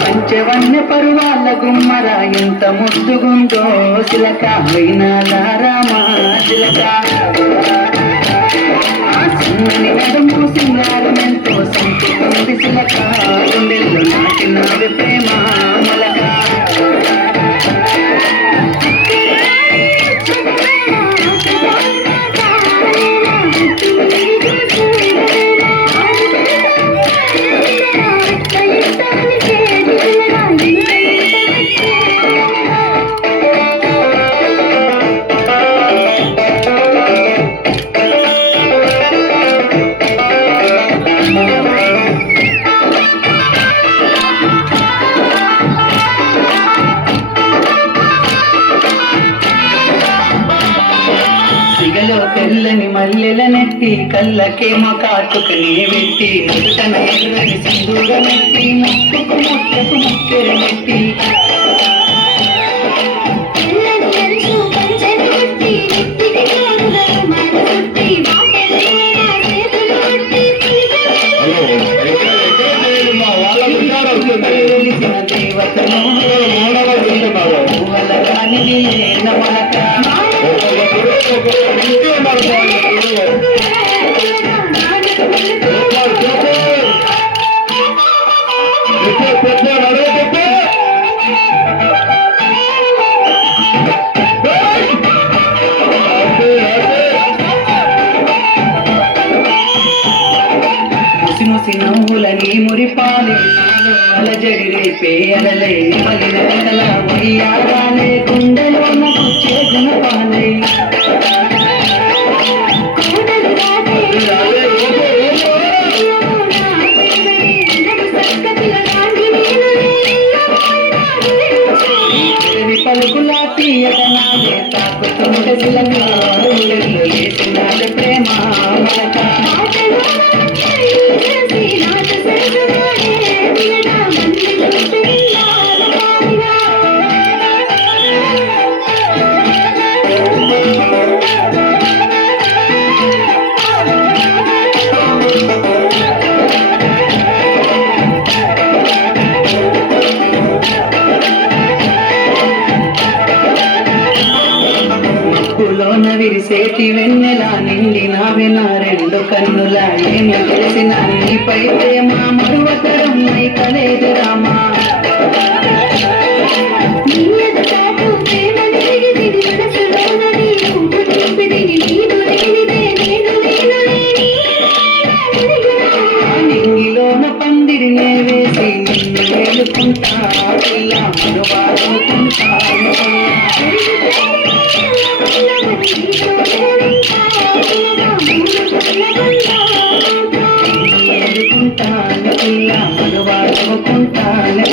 పంచవన్య పరువాల గుమ్మర ఎంత ముద్దుగుందో చిలక వైనాలారామా చిలక చిన్నని నడుము సింగారం ఎంతో సంపుకుంది చిలక గుండెల్లో నాటినది ప్రేమ మొలక తెల్లని మల్లెల నెట్టి కళ్ళకేమో కాటుకనే పెట్టి నుదుటన ఎర్రని సింధూరమెట్టి ముక్కుకు ముక్కకు ముక్కెర నెట్టి తెలిసిన దేవతను రాని నమలక ముసి నవ్వులని మురిపాలే అలజడిరే పేరలే మలిన కల ఉయ్యాలే గుండెలో నచ్చే గుణపాలే పలుకులా తీయటనాలే తాకుతుంటే లేచినాడు ప్రేమ మలక విరిసేటి వెన్నెలా నిండినావే నా రెండు కన్నులా ఏమి తెలిసిన నీపై ప్రేమ మరువతరం కలేదు రామా నింగిలోన పందిరినే వేసి నిన్ను వేలుకుంటా ఇలా మరువాడుకుంటా అనుకుంటాను ఇలా మనువాడుకుంటాను